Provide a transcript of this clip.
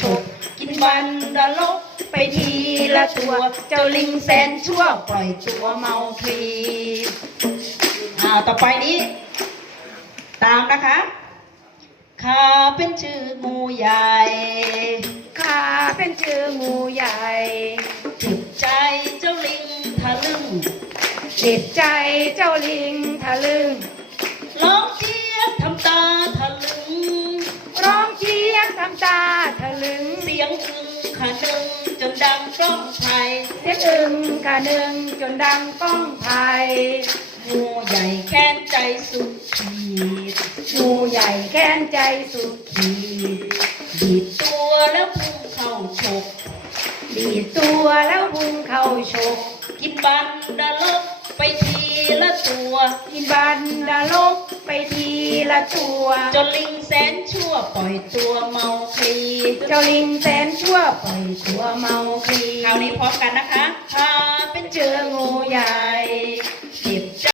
ฉกกินวันดลกไปทีละตัว เจ้าลิงแสนชั่วปล่อยตัวเมาคลีอ่าต่อไปนี้ ตามนะคะข้าเป็นชื่องูใหญ่ข้าเป็นชื่องูใหญ่จิตใจเจ้าลิงทะลึ่งจิตใจเจ้าลิงทะลึง ยงอึงขะนึงจนดังก้องไทยเสียงอึงกะหนึ่งจนดังก้องไทยงูใหญ่แค้นใจสุดขีดงูใหญ่แค้นใจสุดขีดดีดตัวแล้วพุ่งเข้าฉกดีดตัวแล้วพุงเข้าฉกกินบันดาลกไปทีละตัว กินบันดาลกไปทีละตัว จนลิงแสนชั่วปล่อยตัวเมาคลีเจ้าลิงแสนชั่วปล่อยตัวเมาคลีคราวนี้พร้อมกันนะคะข้าเป็นเจองูใหญ่